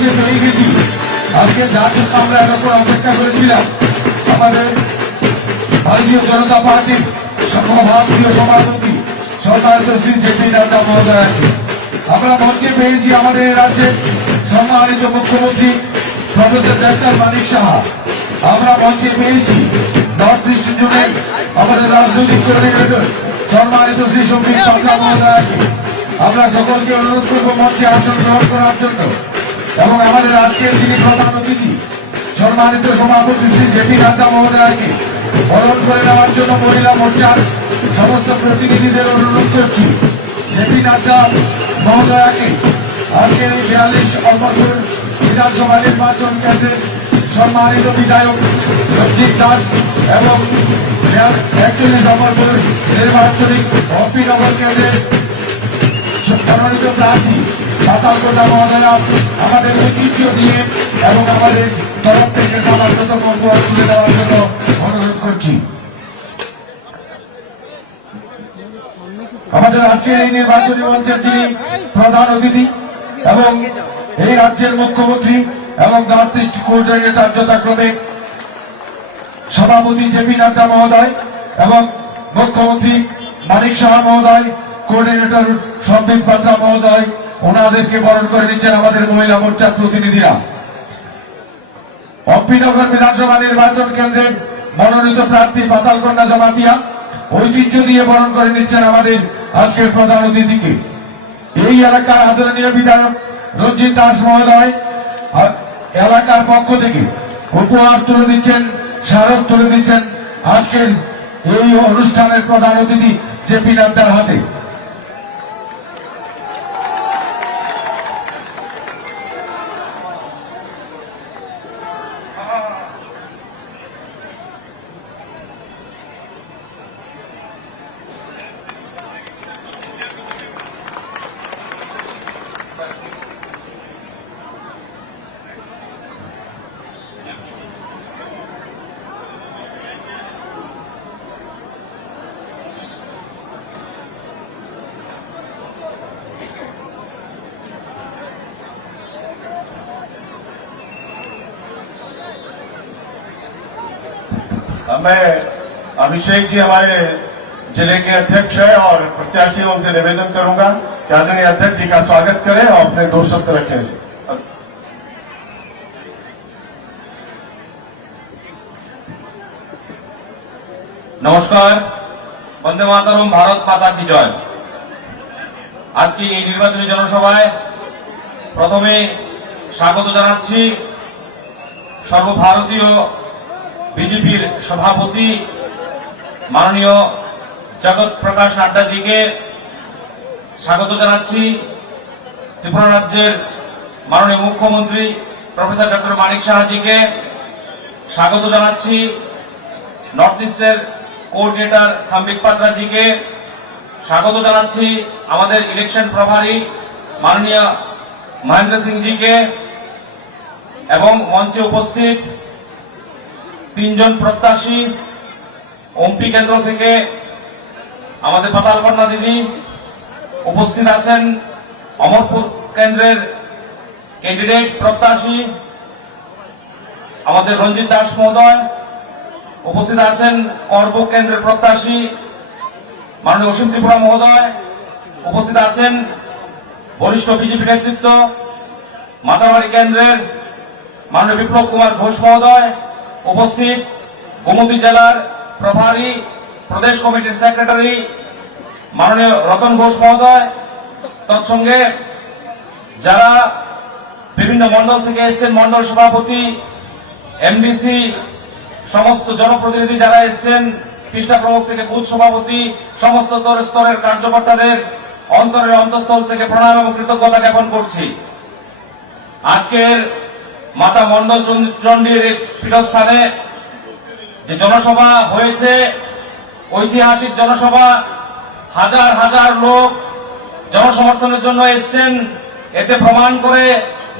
মঞ্চে পেয়ে গেছি। আজকে যার জন্য আমরা এতক্ষণ অপেক্ষা করেছিলাম, আমাদের ভারতীয় জনতা পার্টির সর্বভারতীয় সভাপতি সম্মানিত শ্রী জেপি নাড্ডা মহোদয়কে আমরা মঞ্চে পেয়েছি। আমাদের রাজ্যের সম্মানিত মুখ্যমন্ত্রী প্রফেসর ডাক্তার মানিক সাহা আমরা মঞ্চে পেয়েছি। নর্থ ইস্ট জুড়ে আমাদের রাজনৈতিক কোঅর্ডিনেটর সম্মানিত শ্রী সম্বিত পাত্রা মহোদয়কে আমরা সকলকে অনুরোধ করব মঞ্চে আসন গ্রহণ করার জন্য। এবং আমাদের আজকের যিনি প্রধান অতিথি সম্মানিত সভাপতি শ্রী জেপি নাড্ডা মহোদয়কে বরণ করে নেওয়ার জন্য মহিলা মোর্চার সমস্ত প্রতিনিধিদের অনুরোধ করছি। জেপি নাড্ডা মহোদয়কে আজকের এই 42 অল্পপুর বিধানসভা নির্বাচন কেন্দ্রের সম্মানিত বিধায়ক রঞ্জিত দাস এবং 41 অল্পপুর নির্বাচনিক অম্পিনগর কেন্দ্রের মনোনীত প্রার্থী পাতালকন্যা মহোদয়া আমাদের ঐতিহ্য দিয়ে এবং আমাদের তরফ থেকে সমাজগত মন্তব্য তুলে দেওয়ার জন্য অনুরোধ করছি। আমাদের আজকের এই নির্বাচনী মঞ্চের যিনি প্রধান অতিথি এবং এই রাজ্যের মুখ্যমন্ত্রী এবং নর্থ ইস্ট কোঅর্ডিনেটর যথাক্রমে সভাপতি জেপি নাড্ডা মহোদয় এবং মুখ্যমন্ত্রী মানিক সাহা মহোদয়, কোঅর্ডিনেটর সম্বিত পাত্রা মহোদয়, ওনাদেরকে বরণ করে নিচ্ছেন আমাদের মহিলা মোর্চার প্রতিনিধিরা। অম্পিনগর বিধানসভা নির্বাচন কেন্দ্রের মনোনীত প্রার্থী পাতালকন্যা জমাতিয়া ঐতিহ্য দিয়ে বরণ করে নিচ্ছেন আমাদের আজকের প্রধান অতিথিকে। এই এলাকার আদরণীয় বিধায়ক রঞ্জিত দাস মহোদয় এলাকার পক্ষ থেকে উপহার তুলে দিচ্ছেন, স্মারক তুলে দিচ্ছেন আজকের এই অনুষ্ঠানের প্রধান অতিথি জেপি নাড্ডার হাতে। मैं अभिषेक जी हमारे जिले के अध्यक्ष है और प्रत्याशियों से निवेदन करूंगा कि आदरणीय अध्यक्ष जी का स्वागत करें और अपने 2 शब्द रखें। नमस्कार, वंदे मातरम, भारत माता की जय। आज की এই নির্বাচনী জনসভায় প্রথমে স্বাগত জানাচ্ছি সর্বভারতীয় বিজেপির সভাপতি মাননীয় জগৎ প্রকাশ নাড্ডা জিকে, স্বাগত জানাচ্ছি ত্রিপুরা রাজ্যের মাননীয় মুখ্যমন্ত্রী প্রফেসর ডক্টর মানিক সাহাজিকে, স্বাগত জানাচ্ছি নর্থ ইস্টের কোঅর্ডিনেটর সম্বিত পাত্রা জিকে, স্বাগত জানাচ্ছি আমাদের ইলেকশন প্রভারী মাননীয় মহেন্দ্র সিং জিকে এবং মঞ্চে উপস্থিত 3 জন প্রত্যাশী ওমপি কেন্দ্র থেকে আমাদের পাতালকন্যা দিদি উপস্থিত আছেন, অমরপুর কেন্দ্রের ক্যান্ডিডেট প্রত্যাশী আমাদের রঞ্জিত দাস মহোদয় উপস্থিত আছেন, করবুক কেন্দ্রের প্রত্যাশী মাননীয় অসীম ত্রিপুরা মহোদয় উপস্থিত আছেন, বরিষ্ঠ বিজেপি নেতৃত্ব মাতাবাড়ি কেন্দ্রের মাননীয় বিপ্লব কুমার ঘোষ মহোদয় উপস্থিত, গোমতী জেলার প্রভারী প্রদেশ কমিটির সেক্রেটারি মাননীয় রতন ঘোষ মহোদয়, তৎসঙ্গে যারা বিভিন্ন মন্ডল থেকে এসেছেন, মন্ডল সভাপতি, এমডিসি, সমস্ত জনপ্রতিনিধি যারা এসেছেন, পৃষ্ঠা প্রমুখ থেকে বুথ সভাপতি, সমস্ত স্তরের কার্যকর্তাদের অন্তরের অন্তঃস্থল থেকে প্রণাম এবং কৃতজ্ঞতা জ্ঞাপন করছি। আজকের মাতা মন্ডল চণ্ডীর পীঠস্থানে যে জনসভা হয়েছে, ঐতিহাসিক জনসভা, হাজার হাজার লোক জনসমর্থনের জন্য এসেছেন। এতে প্রমাণ করে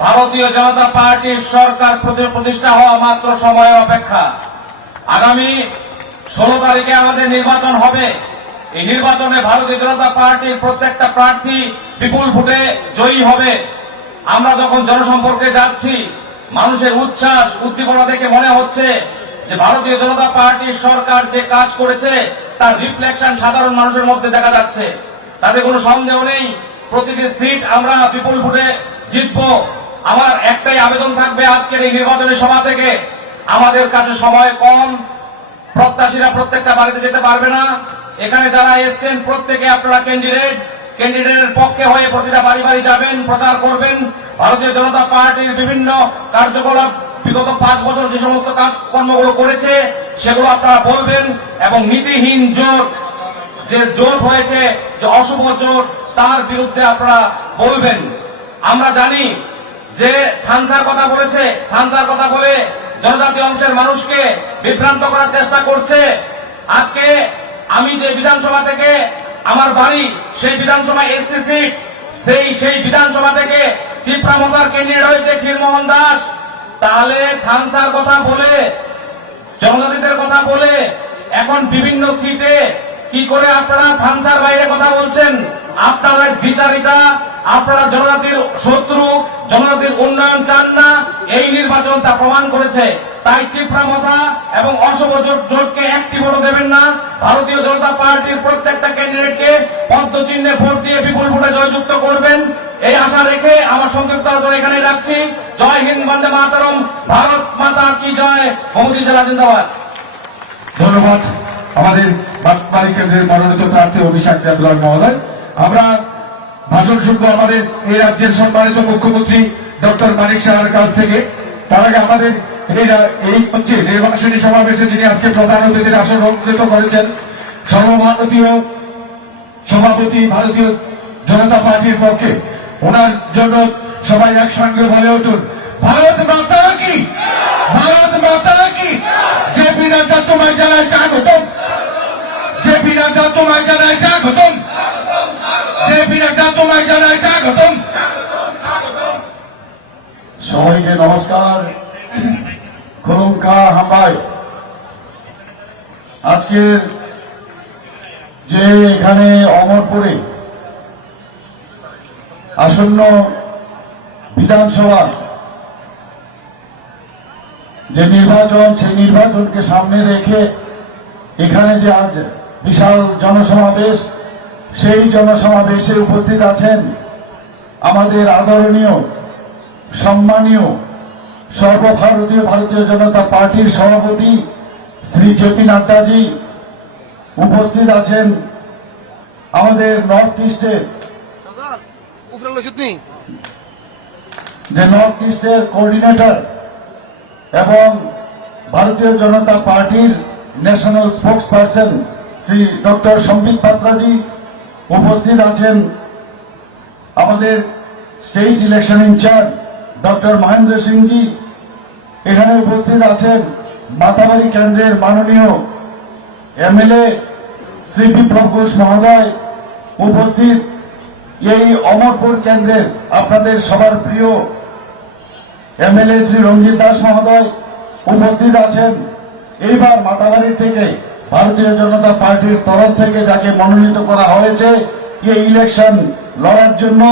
ভারতীয় জনতা পার্টির সরকার প্রতিষ্ঠা হওয়া মাত্র সময়ের অপেক্ষা। আগামী 16 তারিখে আমাদের নির্বাচন হবে। এই নির্বাচনে ভারতীয় জনতা পার্টির প্রত্যেকটা প্রার্থী বিপুল ভোটে জয়ী হবে। আমরা যখন জনসম্পর্কে যাচ্ছি, মানুষের উচ্ছ্বাস উদ্দীপনা দেখে মনে হচ্ছে যে ভারতীয় জনতা পার্টির সরকার যে কাজ করেছে তার রিফ্লেকশন সাধারণ মানুষের মধ্যে দেখা যাচ্ছে। তাতে কোনো সন্দেহ নেই, প্রতিটি সিট আমরা বিপুল ভোটে জিতবো। আমার একটাই আবেদন থাকবে আজকের এই নির্বাচনী সভা থেকে, আমাদের কাছে সময় কম, প্রত্যাশীরা প্রত্যেকটা বাড়িতে যেতে পারবে না। এখানে যারা এসছেন প্রত্যেকে আপনারা ক্যান্ডিডেটের পক্ষে হয়ে প্রতিটা বাড়ি বাড়ি যাবেন, প্রচার করবেন। ভারতীয় জনতা পার্টির বিভিন্ন কার্যকলাপ বিগত 5 বছর যে সমস্ত কাজকর্মগুলো করেছে সেগুলো আপনারা বলবেন, এবং নীতিহীন জোট যে জোট হয়েছে, যে অশুভ জোট, তার বিরুদ্ধে আপনারা বলবেন। আমরা জানি যে থানসার কথা বলেছে, থানসার কথা বলে জনজাতি অংশের মানুষকে বিভ্রান্ত করার চেষ্টা করছে। আজকে আমি যে বিধানসভা থেকে আমার বাড়ি, সেই বিধানসভা এসসি সিট, সেই বিধানসভা থেকে তীব্রামতার ক্যান্ডিডেট হয়েছে ক্ষীরমোহন দাস। তাহলে থানসার কথা বলে, জনজাতিদের কথা বলে এখন বিভিন্ন সিটে কি করে আপনারা থানসার বাইরে কথা বলছেন? আপনারা বিচারিতা, আপনারা জনজাতির শত্রু, জনজাতির উন্নয়ন চান না, এই নির্বাচন তা প্রমাণ করেছে। তাই তীব্রামতা এবং অশুভ জোটকে একটি ভোটও দেবেন না। ভারতীয় জনতা পার্টির প্রত্যেকটা ক্যান্ডিডেটকে পদ্মচিহ্নে ভোট দিয়ে বিপুল ভোটে জয়যুক্ত করবেন, এই আশা রেখে আমার সংক্ষিপ্ত আলোচনা এখানে রাখছি। জয় হিন্দ, বন্দে মাতরম, ভারত মাতা কি জয়, মোদী জেলা জিন্দাবাদ। ধন্যবাদ আমাদের বাগবাড়ি কেন্দ্রের মনোনীত প্রার্থী অভিষেক দেবলাল মহোদয়। আমরা ভাষণ শুনবো আমাদের এই রাজ্যের সম্মানিত মুখ্যমন্ত্রী ডক্টর মানিক সাহার কাছ থেকে। তার আগে আমাদের এই মঞ্চে নির্বাচনী সমাবেশে যিনি আজকে প্রধান অতিথির আসন অলঙ্কৃত করেছেন, সর্বভারতীয় সভাপতি ভারতীয় জনতা পার্টির পক্ষে, ওনার জন্য সবাই একসঙ্গে বলে উঠুন, ভারত মাতা কি, ভারত মাতা কি। জেপি নাড্ডা তোমায় জানায় স্বাগতম, জেপি নাড্ডা তোমায় জানায় স্বাগতম, জেপি নাড্ডা তোমায় জানায় স্বাগতম। সবাইকে নমস্কার, খুরুমকা হাম্বাই। আজকের যে এখানে অমরপুরে আসন্ন বিধানসভা যে নির্বাচন, সেই নির্বাচনকে সামনে রেখে এখানে যে আজ বিশাল জনসমাবেশ, সেই জনসমাবেশে উপস্থিত আছেন আমাদের আদরণীয় সম্মানীয় সর্বভারতীয় ভারতীয় জনতা পার্টির সভাপতি শ্রী জেপি নাড্ডাজি। উপস্থিত আছেন আমাদের নর্থ ইস্টের কোঅর্ডিনেটর এবং ভারতীয় জনতা পার্টির national spokesperson Shri doctor Sambit Patraji. উপস্থিত আছেন আমাদের state election incharge doctor Mahendra Singhji. এখানে উপস্থিত আছেন মাতাবাড়ি কেন্দ্রের মাননীয় এমএলএ শ্রী বিপ্লব ঘোষ মহোদয়। উপস্থিত এই অমরপুর কেন্দ্রের আপনাদের সবার প্রিয় এমএলএ শ্রী রঞ্জিত দাস মহোদয়। উপস্থিত আছেন এইবার মাতাবাড়ি থেকে ভারতীয় জনতা পার্টির তরফ থেকে যাকে মনোনীত করা হয়েছে এই ইলেকশন লড়ার জন্য,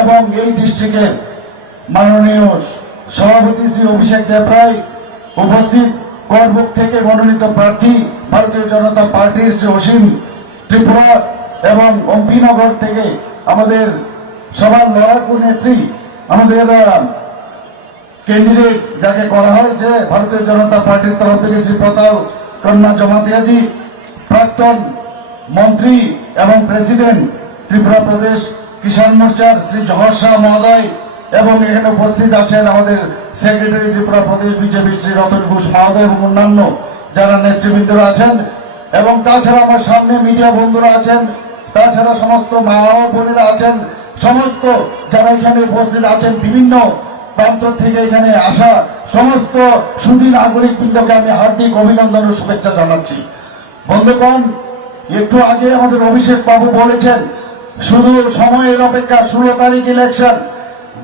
এবং এই ডিস্ট্রিক্টের মাননীয় সভাপতি শ্রী অভিষেক দেবরায়। উপস্থিত করবুক থেকে মনোনীত প্রার্থী ভারতীয় জনতা পার্টির শ্রী অসীম ত্রিপুরা, এবং অম্বিনগর থেকে আমাদের সবার লড়াকু নেত্রী, আমাদের ক্যান্ডিডেট যাকে করা হয়েছে ভারতীয় জনতা পার্টির তরফ থেকে শ্রী প্রতাল কন্যা জমাতিয়াজি, প্রাক্তন মন্ত্রী এবং প্রেসিডেন্ট ত্রিপুরা প্রদেশ কিষাণ মোর্চার শ্রী জহর শাহ মহোদয়, এবং এখানে উপস্থিত আছেন আমাদের সেক্রেটারি ত্রিপুরা প্রদেশ বিজেপি শ্রী রতন ঘোষ মহোদয় এবং অন্যান্য যারা নেতৃবৃন্দরা আছেন, এবং তাছাড়া আমার সামনে মিডিয়া বন্ধুরা আছেন, তাছাড়া সমস্ত মা ও বোনেরা আছেন, সমস্ত যারা এখানে উপস্থিত আছেন, বিভিন্ন প্রান্ত থেকে এখানে আসা সমস্ত সুধী নাগরিক বৃন্দকে আমি হার্দিক অভিনন্দন ও শুভেচ্ছা জানাচ্ছি। বন্ধুগণ, একটু আগে আমাদের অভিষেক বাবু বলেছেন শুধু সময়ের অপেক্ষা, 16 তারিখ ইলেকশন,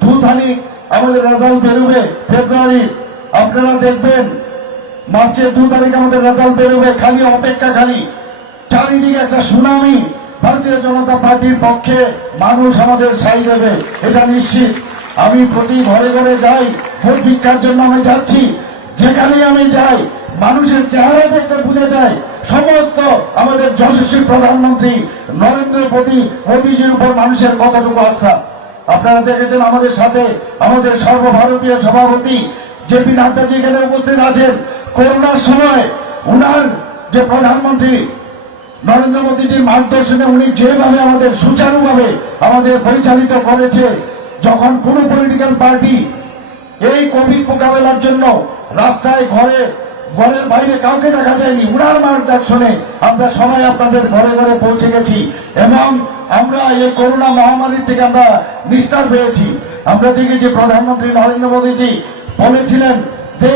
2 তারিখ আমাদের রেজাল্ট বেরোবে ফেব্রুয়ারি। আপনারা দেখবেন মার্চের 2 তারিখ আমাদের রেজাল্ট বেরোবে, খালি অপেক্ষা, খালি চারিদিকে একটা সুনামি। ভারতীয় জনতা পার্টির পক্ষে মানুষ আমাদের সাই দেবে, এটা নিশ্চিত। আমি প্রতি ঘরে ঘরে যাই, ভোট ভিক্ষার জন্য আমি যাচ্ছি। যেখানে আমি যাই মানুষের চেহারা দেখতে বুঝে যায় সমস্ত আমাদের যশস্বী প্রধানমন্ত্রী নরেন্দ্র মোদীজির উপর মানুষের কতটুকু আস্থা। আপনারা দেখেছেন আমাদের সাথে আমাদের সর্বভারতীয় সভাপতি জেপি নাড্ডা যেখানে উপস্থিত আছেন। করোনার সময় উনার যে প্রধানমন্ত্রী নরেন্দ্র মোদীজির মার্গদর্শনে উনি যেভাবে আমাদের সুচারুভাবে আমাদের পরিচালিত করেছে, যখন কোন পলিটিক্যাল পার্টি এই কোভিড মোকাবেলার জন্য রাস্তায় ঘরের বাইরে কাউকে দেখা যায়নি, উনার মার্গদর্শনে আমরা সবাই আপনাদের ঘরে ঘরে পৌঁছে গেছি এবং আমরা এই করোনা মহামারীর থেকে আমরা নিস্তার পেয়েছি। আমরা দেখেছি প্রধানমন্ত্রী নরেন্দ্র মোদীজি বলেছিলেন যে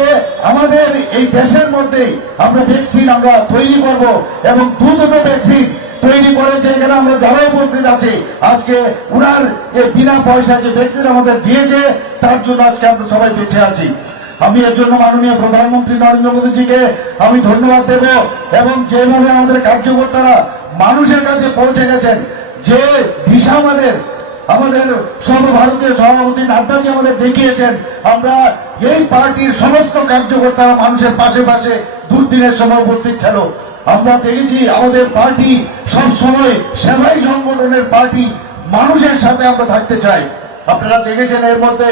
আমাদের এই দেশের মধ্যে আমরা ভ্যাকসিন আমরা তৈরি করব এবং দুটো ভ্যাকসিন তৈরি করেছে। এখানে আমরা যারা উপস্থিত আছে আজকে উনার এই বিনা পয়সা যে ভ্যাকসিন আমাদের দিয়েছে তার জন্য আজকে আমরা সবাই বেঁচে আছি। আমি এর জন্য মাননীয় প্রধানমন্ত্রী নরেন্দ্র মোদীজিকে আমি ধন্যবাদ দেব এবং যেভাবে আমাদের কার্যকর্তারা মানুষের কাছে পৌঁছে গেছেন, যে দিশা আমাদের সর্বভারতীয় সভাপতি নাড্ডাজি আমাদের দেখিয়েছেন, আমরা এই পার্টির সমস্ত কার্যকর্তারা মানুষের পাশে পাশে দুর্দিনের সময় উপস্থিত ছিল। আমরা দেখেছি আমাদের পার্টি সব সময় সেবাই সংগঠনের পার্টি, মানুষের সাথে আমরা থাকতে চাই। আপনারা দেখেছেন এর মধ্যে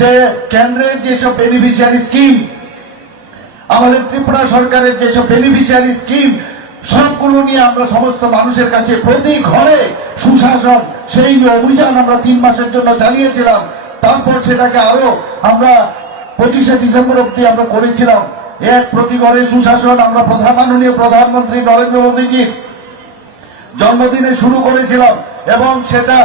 যে কেন্দ্রের যেসব বেনিফিশিয়ারি স্কিম, আমাদের ত্রিপুরা সরকারের যেসব বেনিফিশিয়ারি স্কিম, সবগুলো নিয়ে আমরা সমস্ত মানুষের কাছে প্রতি ঘরে সুশাসন সেই অভিযান আমরা 3 মাসের জন্য চালিয়েছিলাম। তারপর সেটাকে আরো আমরা 25শে ডিসেম্বর অব্দি আমরা করেছিলাম। এক প্রতি ঘরে সুশাসন আমরা মাননীয় প্রধানমন্ত্রী নরেন্দ্র মোদীজির জন্মদিনে শুরু করেছিলাম এবং সেটা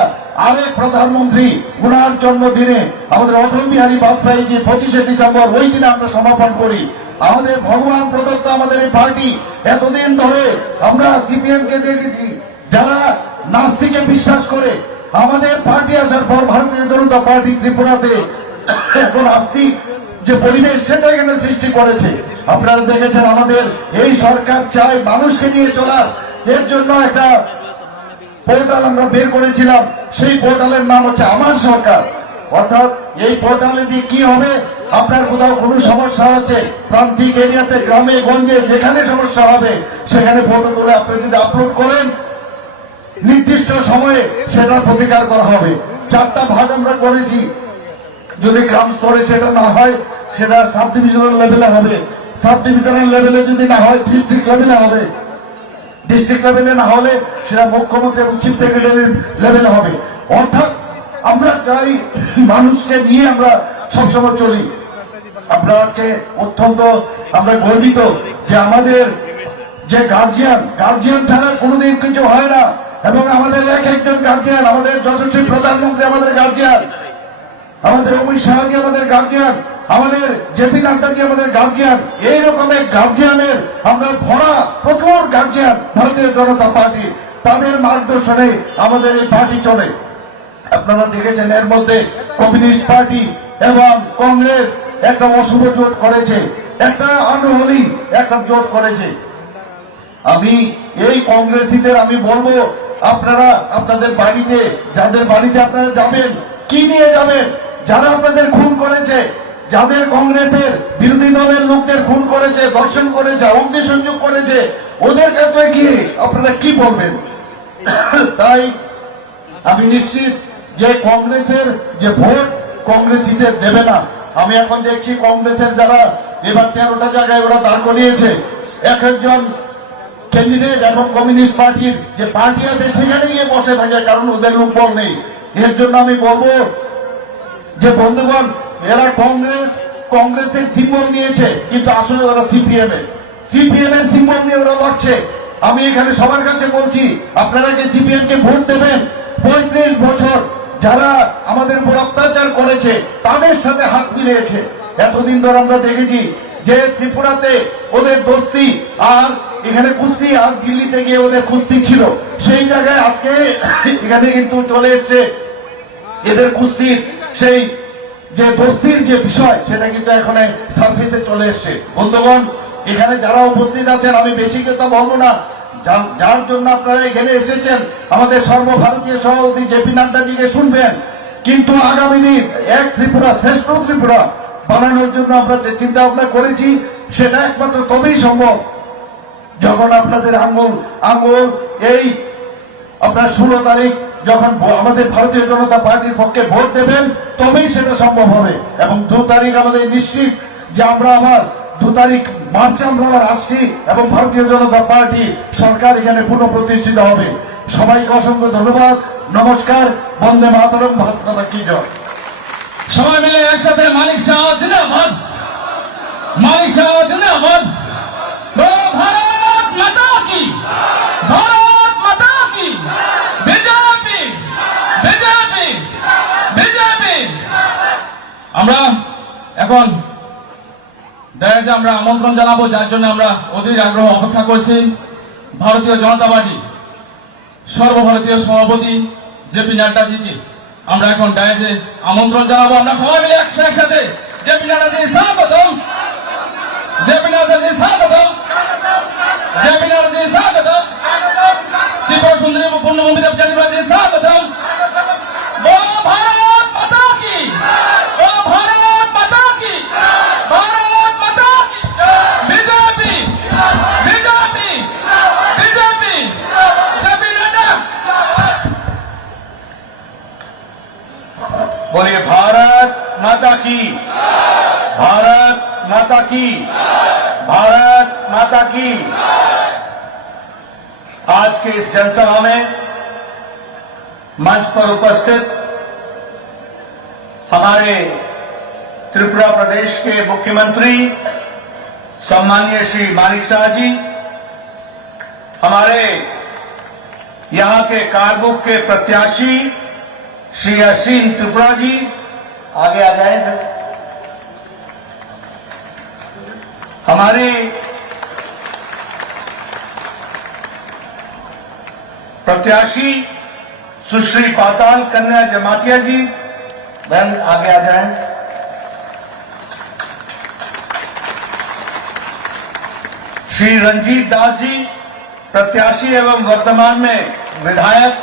আরেক প্রধানমন্ত্রী উনার জন্মদিনে আমাদের অটল বিহারী বাজপেয়ীজি 25শে ডিসেম্বর ওই দিনে আমরা সমাপন করি। আমাদের ভগবান প্রদত্ত আমাদের এই পার্টি এতদিন ধরে আমরা সিপিএম কে দেখেছি যারা নাস্তিকে বিশ্বাস করে, আমাদের পার্টি আসার পর ভারতীয় জনতা পার্টি ত্রিপুরাতে এখন আস্তিক যে পরিবেশ সেটা এখানে সৃষ্টি করেছে। আপনারা দেখেছেন আমাদের এই সরকার চায় মানুষকে নিয়ে চলার, এর জন্য একটা পোর্টাল আমরা বের করেছিলাম। সেই পোর্টালের নাম হচ্ছে আমার সরকার। অর্থাৎ এই পোর্টালে দিয়ে কি হবে, আপনার কোথাও কোনো সমস্যা হচ্ছে প্রান্তিক এরিয়াতে গ্রামে গঞ্জে যেখানে সমস্যা হবে সেখানে ফটো তুলে আপনি যদি আপলোড করেন নির্দিষ্ট সময়ে সেটার প্রতিকার করা হবে। 4টা ভাগ আমরা করেছি। যদি গ্রাম স্তরে সেটা না হয় সেটা সাব ডিভিশনাল লেভেলে হবে, সাব ডিভিশনাল লেভেলে যদি না হয় ডিস্ট্রিক্ট লেভেলে হবে, ডিস্ট্রিক্ট লেভেলে না হলে সেটা মুখ্যমন্ত্রী এবং চিফ সেক্রেটারি লেভেলে হবে। অর্থাৎ আমরা চাই মানুষকে নিয়ে আমরা সবসময় চলি। আমরা আজকে অত্যন্ত আমরা গর্বিত যে আমাদের যে গার্জিয়ান ছাড়া কোনোদিন কিছু হয় না এবং আমাদের একজন গার্জিয়ান, আমাদের যশস্বী প্রধানমন্ত্রী আমাদের গার্জিয়ান, আমাদের অমিত শাহজি আমাদের গার্জিয়ান, আমাদের জেপি নাড্ডাজি আমাদের গার্জিয়ান। এই রকমের গার্জিয়ানের আমরা ভরা প্রচুর গার্জিয়ান ভারতীয় জনতা পার্টি, তাদের মার্গদর্শনে আমাদের এই পার্টি চলে। আপনারা দেখেছেন এর মধ্যে কমিউনিস্ট পার্টি এবং কংগ্রেস একটা অশুভ জোট করেছে, একটা আনহলি একটা জোট করেছে। আমি এই কংগ্রেসীদের আমি বলবো, আপনারা আপনাদের বাড়িতে যাদের বাড়িতে আপনারা যাবেন কি নিয়ে যাবেন, যারা আপনাদের খুন করেছে, যাদের কংগ্রেসের বিরোধী দলের লোকদের খুন করেছে, ধর্ষণ করেছে, অগ্নিসংযোগ করেছে, ওদের কাছে গিয়ে আপনারা কি বলবেন? তাই আমি নিশ্চিত যে কংগ্রেসের যে ভোট কংগ্রেসীদের দেবে না। আমি এখন দেখছি কংগ্রেসের যারা এবার 13টা জায়গায় ওরা দাঁড় করিয়েছে এক একজন ক্যান্ডিডেট এবং কমিউনিস্ট পার্টির যে পার্টি আছে সেখানে গিয়ে বসে থাকে, কারণ ওদের লোকবল নেই। এর জন্য আমি বলবো যে বন্ধুগণ, এরা কংগ্রেসের সিম্বল নিয়েছে কিন্তু আসলে ওরা সিপিএম এর সিম্বল নিয়ে ওরা লড়ছে। আমি এখানে সবার কাছে বলছি, আপনারা যে সিপিএম কে ভোট দেবেন, 35 বছর যারা আমাদের উপর অত্যাচার করেছে তাদের সাথে হাত মিলিয়েছে। এতদিন ধরে আমরা দেখেছি যে ত্রিপুরাতে ওদের দোস্তি আর এখানে কুস্তি, আর দিল্লিতে গিয়ে ওদের কুস্তি ছিল, সেই জায়গায় আজকে এখানে কিন্তু চলে এসছে এদের কুস্তির সেই যে দোস্তির যে বিষয় সেটা কিন্তু এখন সার্ফেসে চলে এসছে। বন্ধুগণ, এখানে যারা উপস্থিত আছেন আমি বেশি কথা বলবো না, যার জন্য আপনারা এখানে এসেছেন আমাদের সর্বভারতীয় সভাপতি জেপি নাড্ডাজিকে শুনবেন। কিন্তু আগামী দিন এক ত্রিপুরা শ্রেষ্ঠ ত্রিপুরা বানানোর জন্য আমরা যে চিন্তা ভাবনা করেছি সেটা একমাত্র তবেই সম্ভব যখন আপনাদের আঙ্গুল এই আপনার 16 তারিখ যখন আমাদের ভারতীয় জনতা পার্টির পক্ষে ভোট দেবেন তবেই সেটা সম্ভব হবে। এবং 2 তারিখ আমাদের নিশ্চিত যে আমরা আবার 2 তারিখ মার্চে আমরা আবার আসছি এবং ভারতীয় জনতা পার্টি সরকার এখানে পুনঃপ্রতিষ্ঠিত হবে। সবাইকে অসংখ্য ধন্যবাদ, নমস্কার, বন্দে মাতরম, ভারত মাতা কি জয়। সবাই মিলে একসাথে মানিক শাহ জিন্দাবাদ, মানিক শাহ জিন্দাবাদ, ভারত মাতা কি, ভারত মাতা কি, বিজেপি বিজেপি বিজেপি। আমরা এখন ডায়াজে আমরা আমন্ত্রণ জানাবো, যার জন্য আমরা অধীর আগ্রহ অপেক্ষা করছি। ভারতীয় জনতা পার্টি সর্বভারতীয় সভাপতি জেপি নাড্ডাজিকে আমরা এখন ডায়াজে আমন্ত্রণ জানাবো। আমরা সবাই মিলে একসাথে জেপি নাড্ডাজি স্বাগতম, জেপি নাড্ডাজি স্বাগতম, জেপি নাড্ডাজি স্বাগতম, ত্রিপুরা সুন্দরী পূর্ণভূমি দেবযানীবাজি স্বাগতম। বলো ভারত মাতা কি, বলো ভারত মাতা কি, ভারত মাতা কি, BJP BJP BJP, JP Nadda. बोलिए भारत माता की, भारत माता की, भारत माता की। आज के इस जनसभा में मंच पर उपस्थित हमारे त्रिपुरा प्रदेश के मुख्यमंत्री सम्माननीय श्री मानिक शाह जी, हमारे यहां के कारबुक के प्रत्याशी श्री असीम त्रिपुरा जी, आगे आ जाए सर। हमारे प्रत्याशी सुश्री पाताल कन्या जमातिया जी, बहन आगे आ जाए। श्री रंजीत दास जी, प्रत्याशी एवं वर्तमान में विधायक।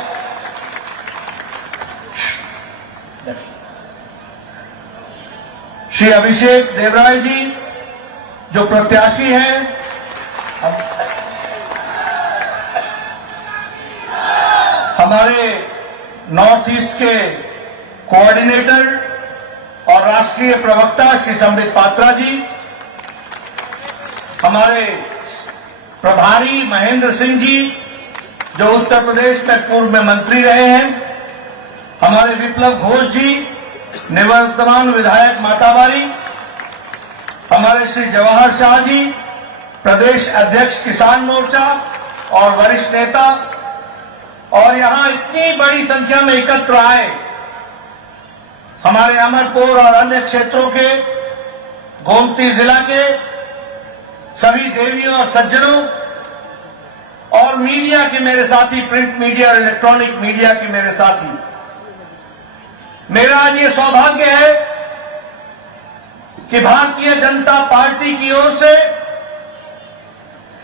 श्री अभिषेक देवराय जी जो प्रत्याशी हैं, हमारे नॉर्थ ईस्ट के कोऑर्डिनेटर और राष्ट्रीय प्रवक्ता श्री संबित पात्रा जी, हमारे प्रभारी महेंद्र सिंह जी जो उत्तर प्रदेश में पूर्व में मंत्री रहे हैं, हमारे विप्लव घोष जी निवर्तमान विधायक माताबारी, हमारे श्री जवाहर शाह जी प्रदेश अध्यक्ष किसान मोर्चा और वरिष्ठ नेता, और यहां इतनी बड़ी संख्या में एकत्र आए हमारे अमरपुर और अन्य क्षेत्रों के, गोमती जिला के सभी देवियों और सज्जनों और मीडिया के मेरे साथी, प्रिंट मीडिया और इलेक्ट्रॉनिक मीडिया के मेरे साथी, मेरा आज ये सौभाग्य है कि भारतीय जनता पार्टी की ओर से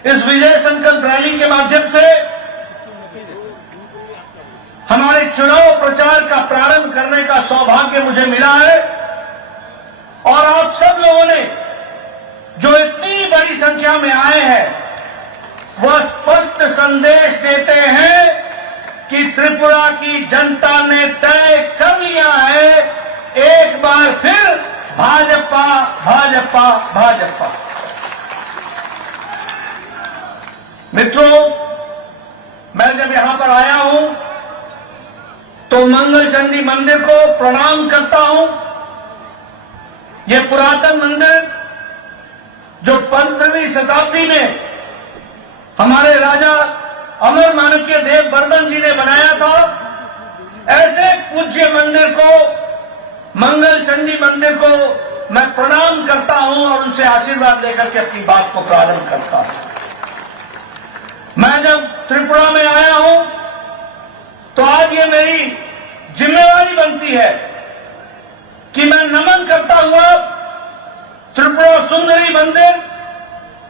इस विजय संकल्प रैली के माध्यम से हमारे चुनाव प्रचार का प्रारंभ करने का सौभाग्य मुझे मिला है। और आप सब लोगों ने जो इतनी बड़ी संख्या में आए हैं वह स्पष्ट संदेश देते हैं कि त्रिपुरा की जनता ने तय कर लिया है, एक बार फिर भाजपा भाजपा भाजपा। मित्रों, मैं जब यहां पर आया हूं तो मंगल चंडी मंदिर को प्रणाम करता हूं। यह पुरातन मंदिर जो 15वीं शताब्दी में हमारे राजा अमर माणक्य देव वर्मन जी ने बनाया था, ऐसे पूज्य मंदिर को, मंगल चंडी मंदिर को मैं प्रणाम करता हूं और उनसे आशीर्वाद लेकर के अपनी बात को प्रारंभ करता हूं। मैं जब त्रिपुरा में आया हूं तो आज ये मेरी जिम्मेवारी बनती है कि मैं नमन करता हुआ त्रिपुरा सुंदरी मंदिर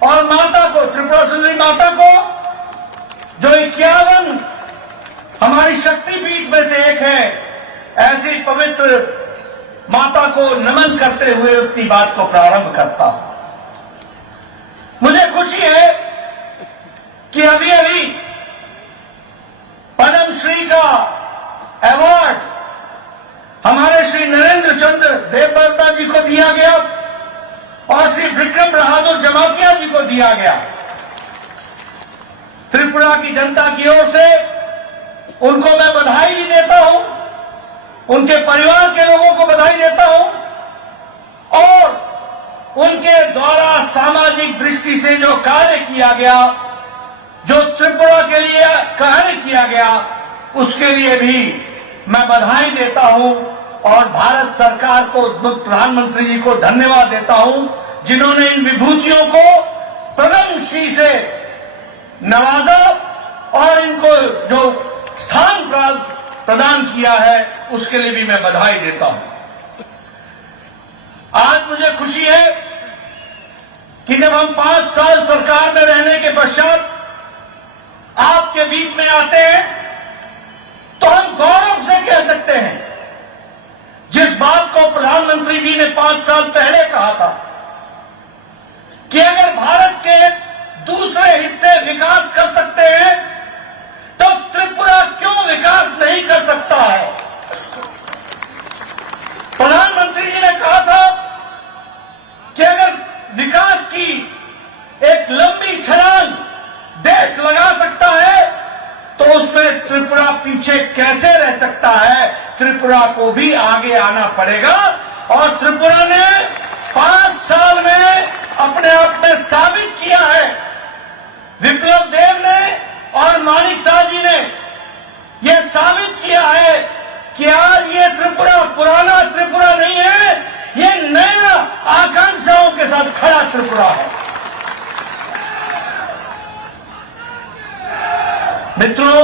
और माता को, त्रिपुरा सुंदरी माता को जो 51 हमारी शक्तिपीठ में से एक है, ऐसी पवित्र माता को नमन करते हुए अपनी बात को प्रारंभ करता हूं। मुझे खुशी है कि अभी अभी पद्म श्री का अवार्ड हमारे श्री नरेंद्र चंद्र देववर्मा जी को दिया गया और श्री विक्रम बहादुर जमातिया जी को दिया गया। त्रिपुरा की जनता की ओर से उनको मैं बधाई भी देता हूं, उनके परिवार के लोगों को बधाई देता हूं और उनके द्वारा सामाजिक दृष्टि से जो कार्य किया गया, जो त्रिपुरा के लिए कार्य किया गया, उसके लिए भी मैं बधाई देता हूं और भारत सरकार को, प्रधानमंत्री जी को धन्यवाद देता हूं, जिन्होंने इन विभूतियों को पद्म श्री से नवाजा और इनको जो स्थान प्रदान किया है उसके लिए भी मैं बधाई देता हूं। आज मुझे खुशी है कि जब हम 5 साल सरकार में रहने के पश्चात आपके बीच में आते हैं तो हम गौरव से कह सकते हैं, जिस बात को प्रधानमंत्री जी ने 5 साल पहले कहा था कि अगर भारत के दूसरे हिस्से विकास कर सकते हैं तो त्रिपुरा क्यों विकास नहीं कर सकता है। प्रधानमंत्री जी ने कहा था कि अगर विकास की एक लंबी छलांग देश लगा सकता है तो उसमें त्रिपुरा पीछे कैसे रह सकता है। त्रिपुरा को भी आगे आना पड़ेगा और त्रिपुरा ने 5 साल में अपने आप में साबित किया है। विप्लव देव ने और मानिक शाह जी ने यह साबित किया है कि आज ये त्रिपुरा पुराना त्रिपुरा नहीं है, ये नया आकांक्षाओं के साथ खड़ा त्रिपुरा है। मित्रों,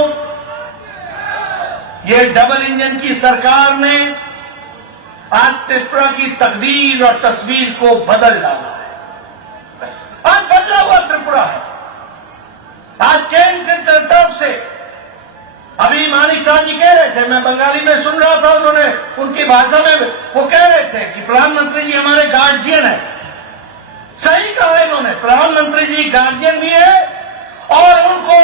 ये डबल इंजन की सरकार ने आज त्रिपुरा की तकदीर और तस्वीर को बदल डाला है। आज बदला हुआ त्रिपुरा है। आज केंद्र की तरफ से अभी मानिक शाह जी कह रहे थे, मैं बंगाली में सुन रहा था, उन्होंने उनकी भाषा में वो कह रहे थे कि प्रधानमंत्री जी हमारे गार्जियन है। सही कहा है इन्होंने, प्रधानमंत्री जी गार्जियन भी है और उनको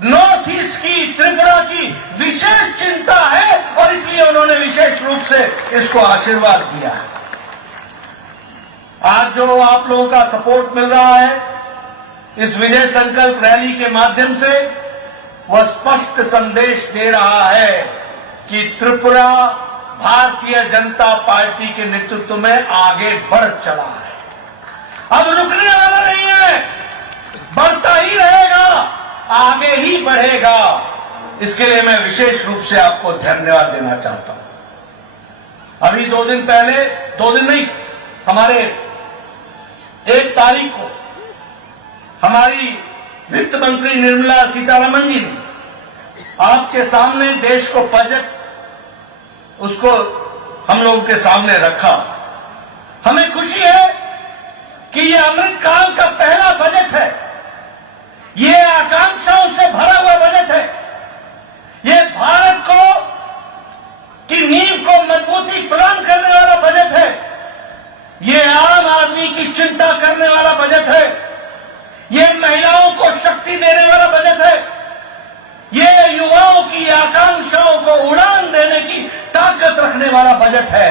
नॉर्थ ईस्ट की, त्रिपुरा की विशेष चिंता है और इसलिए उन्होंने विशेष रूप से इसको आशीर्वाद दिया है। आज जो आप लोगों का सपोर्ट मिल रहा है इस विजय संकल्प रैली के माध्यम से, वह स्पष्ट संदेश दे रहा है कि त्रिपुरा भारतीय जनता पार्टी के नेतृत्व में आगे बढ़ चला है। अब रुकने वाला नहीं है, बढ़ता ही रहेगा, आगे ही बढ़ेगा। इसके लिए मैं विशेष रूप से आपको धन्यवाद देना चाहता हूं। अभी 2 दिन पहले, 2 दिन नहीं, हमारे 1 तारीख को हमारी वित्त मंत्री निर्मला सीतारमण जी ने आपके सामने देश को बजट उसको हम लोगों के सामने रखा। हमें खुशी है कि यह अमृतकाल का पहला बजट है। ये आकांक्षाओं से भरा हुआ बजट है। ये भारत को की नींव को मजबूती प्रदान करने वाला बजट है। ये आम आदमी की चिंता करने वाला बजट है। ये महिलाओं को शक्ति देने वाला बजट है। ये युवाओं की आकांक्षाओं को उड़ान देने की ताकत रखने वाला बजट है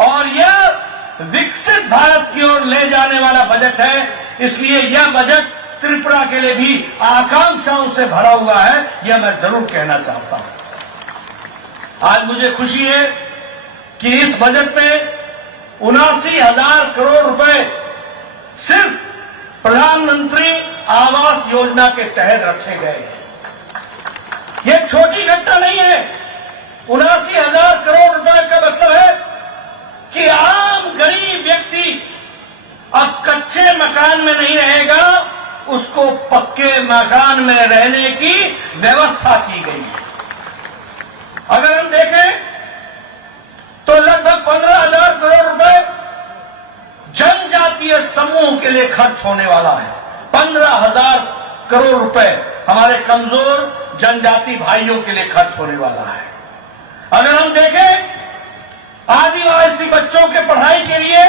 और यह विकसित भारत की ओर ले जाने वाला बजट है। इसलिए यह बजट त्रिपुरा के लिए भी आकांक्षाओं से भरा हुआ है, यह मैं जरूर कहना चाहता हूं। आज मुझे खुशी है कि इस बजट में 79,000 करोड़ रुपए सिर्फ प्रधानमंत्री आवास योजना के तहत रखे गए हैं। यह छोटी घटना नहीं है। 79,000 करोड़ रुपए का मतलब है कि आम गरीब व्यक्ति अब कच्चे मकान में नहीं रहेगा, उसको पक्के मकान में रहने की व्यवस्था की गई है। अगर हम देखें तो लगभग 15,000 करोड़ रुपए जनजातीय समूह के लिए खर्च होने वाला है। 15,000 करोड़ रुपए हमारे कमजोर जनजाति भाइयों के लिए खर्च होने वाला है। अगर हम देखें आदिवासी बच्चों के पढ़ाई के लिए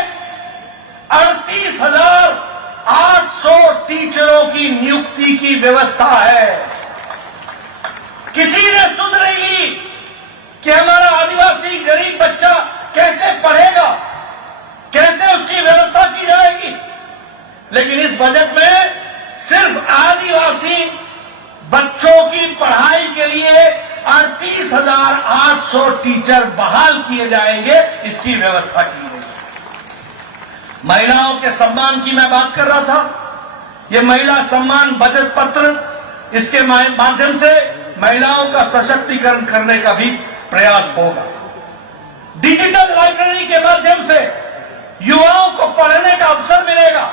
38,800 टीचरों की नियुक्ति की व्यवस्था है। किसी ने सुध नहीं ली कि हमारा आदिवासी गरीब बच्चा कैसे पढ़ेगा, कैसे उसकी व्यवस्था की जाएगी। लेकिन इस बजट में सिर्फ आदिवासी बच्चों की पढ़ाई के लिए 38,800 टीचर बहाल किए जाएंगे, इसकी व्यवस्था की गई है। महिलाओं के सम्मान की मैं बात कर रहा था। यह महिला सम्मान बचत पत्र, इसके माध्यम से महिलाओं का सशक्तिकरण करने का भी प्रयास होगा। डिजिटल लाइब्रेरी के माध्यम से युवाओं को पढ़ने का अवसर मिलेगा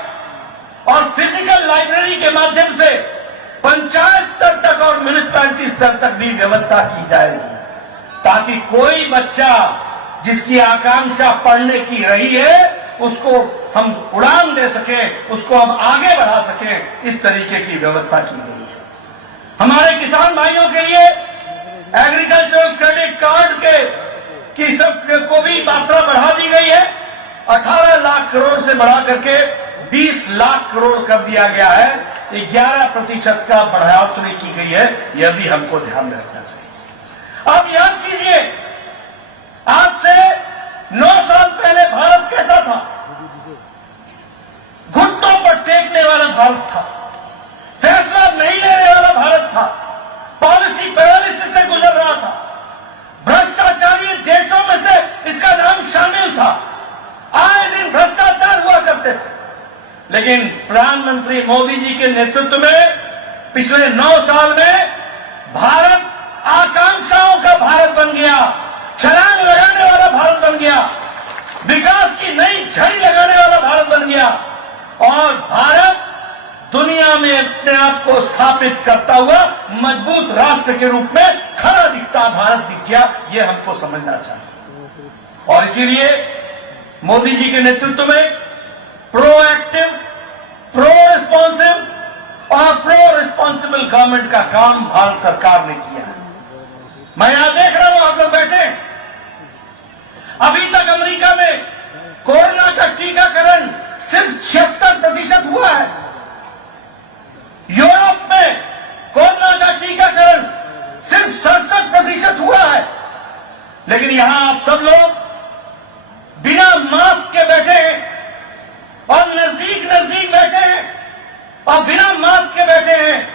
और फिजिकल लाइब्रेरी के माध्यम से पंचायत स्तर तक और म्युनिसिपैलिटी स्तर तक भी व्यवस्था की जाएगी, ताकि कोई बच्चा जिसकी आकांक्षा पढ़ने की रही है उसको हम उड़ान दे सके, उसको हम आगे बढ़ा सके, इस तरीके की व्यवस्था की गई है। हमारे किसान भाइयों के लिए एग्रीकल्चरल क्रेडिट कार्ड की सब को भी मात्रा बढ़ा दी गई है। 18 लाख करोड़ से बढ़ा करके 20 लाख करोड़ कर दिया गया है। 11% का बढ़ोतरी की गई है, यह भी हमको ध्यान रखना चाहिए। अब याद कीजिए, आज से 9 साल पहले भारत कैसा था? घुटनों पर टेकने वाला भारत था, फैसला नहीं लेने वाला भारत था, पॉलिसी पैरालिसिस से गुजर रहा था, भ्रष्टाचारी देशों में से इसका नाम शामिल था, आए दिन भ्रष्टाचार हुआ करते थे। लेकिन प्रधानमंत्री मोदी जी के नेतृत्व में पिछले 9 साल में भारत आकांक्षाओं का भारत बन गया, छलांग लगाने वाला भारत बन गया, विकास की नई झड़ी लगाने वाला भारत बन गया और भारत दुनिया में अपने आप को स्थापित करता हुआ मजबूत राष्ट्र के रूप में खड़ा दिखता भारत दिख गया। यह हमको समझना चाहिए और इसीलिए मोदी जी के नेतृत्व में प्रोएक्टिव, प्रो रिस्पॉन्सिव और प्रो रिस्पॉन्सिबल गवर्नमेंट का काम भारत सरकार ने किया है। मैं यहां देख रहा हूं, आप लोग बैठे, अभी तक अमेरिका में कोरोना का टीकाकरण सिर्फ 76% हुआ है। यूरोप में कोरोना का टीकाकरण सिर्फ 67% हुआ है। लेकिन यहां आप सब लोग बिना मास्क के बैठे हैं और नजदीक बैठे हैं और बिना मास्क के बैठे हैं।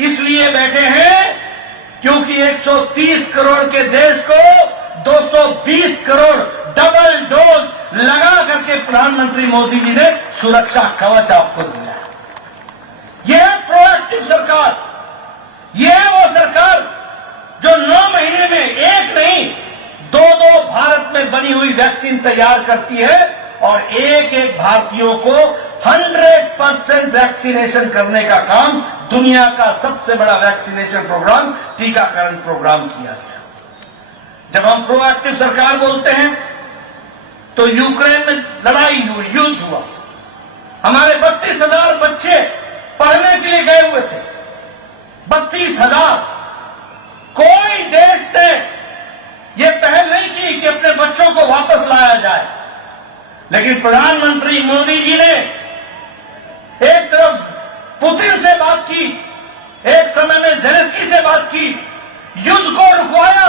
इसलिए बैठे हैं क्योंकि 130 करोड़ के देश को 220 करोड़ डबल डोज लगा करके प्रधानमंत्री मोदी जी ने सुरक्षा कवच आपको दिया है। यह है प्रोएक्टिव सरकार, यह है वो सरकार जो 9 महीने में एक नहीं 2 भारत में बनी हुई वैक्सीन तैयार करती है और एक भारतीयों को 100% वैक्सीनेशन करने का काम, दुनिया का सबसे बड़ा वैक्सीनेशन प्रोग्राम, टीकाकरण प्रोग्राम किया गया। जब हम प्रोएक्टिव सरकार बोलते हैं तो यूक्रेन में लड़ाई हुई, युद्ध हुआ, हमारे 32,000 बच्चे पढ़ने के लिए गए हुए थे। 32,000। कोई देश ने यह पहल नहीं की कि अपने बच्चों को वापस लाया जाए, लेकिन प्रधानमंत्री मोदी जी ने एक तरफ पुतिन से बात की, एक समय में ज़ेलेंस्की से बात की, युद्ध को रुकवाया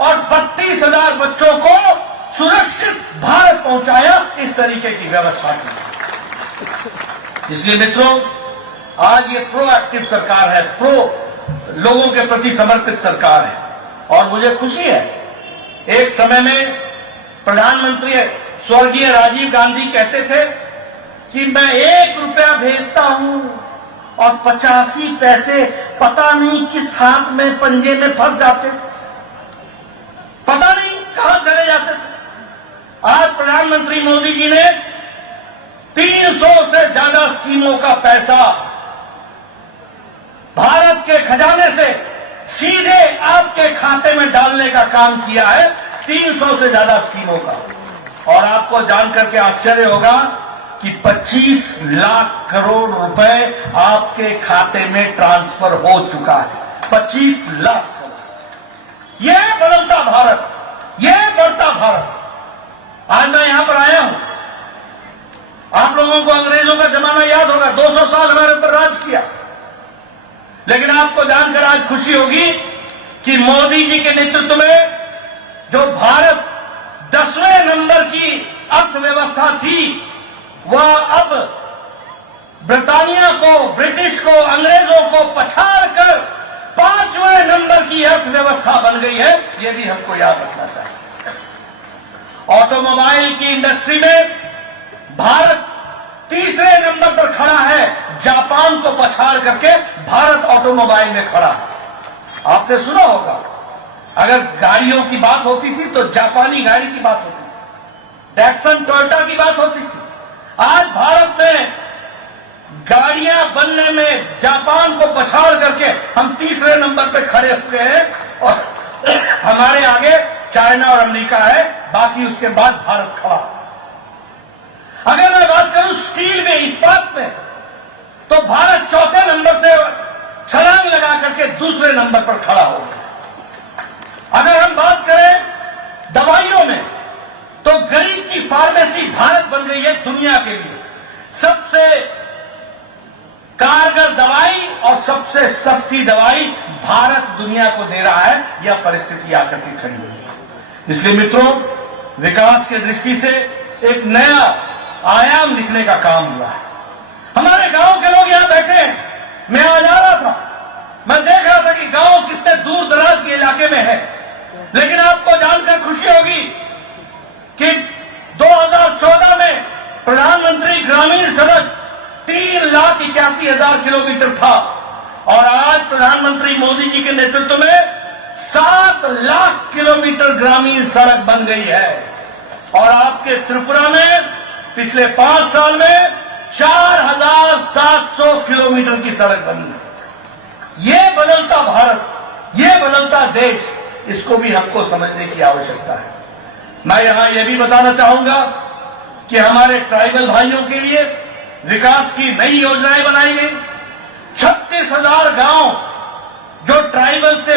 और 32,000 बच्चों को सुरक्षित भारत पहुंचाया। इस तरीके की व्यवस्था की। इसलिए मित्रों, आज ये प्रोएक्टिव सरकार है, लोगों के प्रति समर्पित सरकार है और मुझे खुशी है। एक समय में प्रधानमंत्री स्वर्गीय राजीव गांधी कहते थे कि मैं 1 रुपया भेजता हूं और 85 पैसे पता नहीं किस हाथ में पंजे में फंस जाते थे, पता नहीं कहां चले जाते थे। आज प्रधानमंत्री मोदी जी ने 300 से ज्यादा स्कीमों का पैसा भारत के खजाने से सीधे आपके खाते में डालने का काम किया है। 300 से ज्यादा स्कीमों का। और आपको जानकर के आश्चर्य होगा कि 25 लाख करोड़ रुपए आपके खाते में ट्रांसफर हो चुका है। 25 लाख करोड़। यह बदलता भारत, ये बढ़ता भारत। आज मैं यहां पर आया हूं, आप लोगों को अंग्रेजों का जमाना याद होगा, 200 साल हमारे ऊपर राज किया, लेकिन आपको जानकर आज खुशी होगी कि मोदी जी के नेतृत्व में जो भारत 10वें नंबर की अर्थव्यवस्था थी, वह अब ब्रिटानिया को, ब्रिटिश को, अंग्रेजों को पछाड़कर 5वें नंबर की अर्थव्यवस्था बन गई है। यह भी हमको याद रखना चाहिए। ऑटोमोबाइल की इंडस्ट्री में भारत तीसरे नंबर पर खड़ा है, जापान को पछाड़ करके भारत ऑटोमोबाइल में खड़ा है। आपने सुना होगा, अगर गाड़ियों की बात होती थी तो जापानी गाड़ी की बात होती थी, टैक्सन टोयोटा की बात होती थी। आज भारत में गाड़ियां बनने में जापान को पछाड़ करके हम तीसरे नंबर पे खड़े हुए हैं और हमारे आगे चाइना और अमेरिका है, बाकी उसके बाद भारत खड़ा। अगर मैं बात करूं स्टील में, इस्पात में, तो भारत चौथे नंबर से छलांग लगा करके दूसरे नंबर पर खड़ा हो गया। अगर हम बात करें दवाइयों में, तो गरीब की फार्मेसी भारत बन गई है दुनिया के लिए सबसे कारगर दवाई और सबसे सस्ती दवाई भारत दुनिया को दे रहा है। यह परिस्थिति आकर के खड़ी हुई है। इसलिए मित्रों, विकास की दृष्टि से एक नया आयाम लिखने का काम हुआ है। हमारे गांव के लोग यहां बैठे हैं, मैं आज आ रहा था, मैं देख रहा था कि गांव कितने दूर दराज के इलाके में है, लेकिन आपको जानकर खुशी होगी कि 2014 में प्रधानमंत्री ग्रामीण सड़क 3,81,000 किलोमीटर था और आज प्रधानमंत्री मोदी जी के नेतृत्व में 7 लाख किलोमीटर ग्रामीण सड़क बन गई है। और आपके त्रिपुरा में पिछले 5 साल में 4,700 किलोमीटर की सड़क बनी है। ये बदलता भारत, ये बदलता देश, इसको भी हमको समझने की आवश्यकता है। मैं यहां यह भी बताना चाहूंगा कि हमारे ट्राइबल भाइयों के लिए विकास की नई योजनाएं बनाई गई। 36,000 गांव जो ट्राइबल से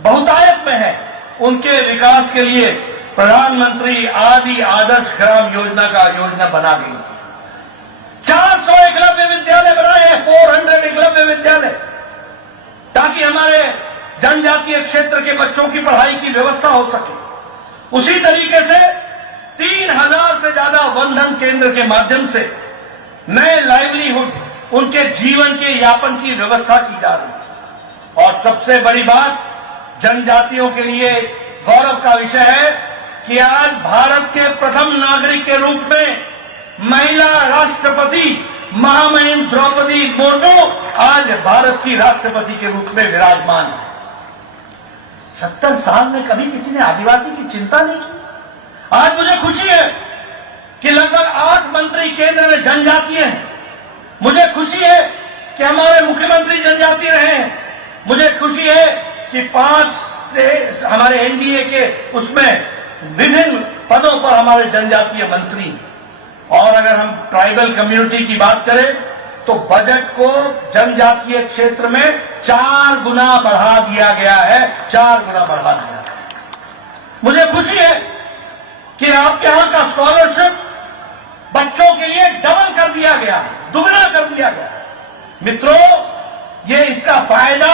बहुतायत में है, उनके विकास के लिए प्रधानमंत्री आदि आदर्श ग्राम योजना का योजना बना गई। 400 एकलव्य विद्यालय बनाए हैं, 400 एकलव्य विद्यालय, ताकि हमारे जनजातीय क्षेत्र के बच्चों की पढ़ाई की व्यवस्था हो सके। उसी तरीके से 3,000 से ज्यादा वंदन केंद्र के माध्यम से नए लाइवलीहुड, उनके जीवन के यापन की व्यवस्था की जा रही है। और सबसे बड़ी बात, जनजातियों के लिए गौरव का विषय है कि आज भारत के प्रथम नागरिक के रूप में महिला राष्ट्रपति महामहिम द्रौपदी मुर्मू आज भारत की राष्ट्रपति के रूप में विराजमान है। 70 साल में कभी किसी ने आदिवासी की चिंता नहीं की। आज मुझे खुशी है कि लगभग 8 मंत्री केंद्र में जनजातीय हैं। मुझे खुशी है कि हमारे मुख्यमंत्री जनजातीय रहे हैं। मुझे खुशी है कि 5 हमारे एनडीए के उसमें विभिन्न पदों पर हमारे जनजातीय मंत्री। और अगर हम ट्राइबल कम्युनिटी की बात करें तो बजट को जनजातीय क्षेत्र में 4 गुना बढ़ा दिया गया है, 4 गुना बढ़ा दिया है। मुझे खुशी है कि आपके यहां का स्कॉलरशिप बच्चों के लिए डबल कर दिया गया है, दुगना कर दिया गया है। मित्रों, ये इसका फायदा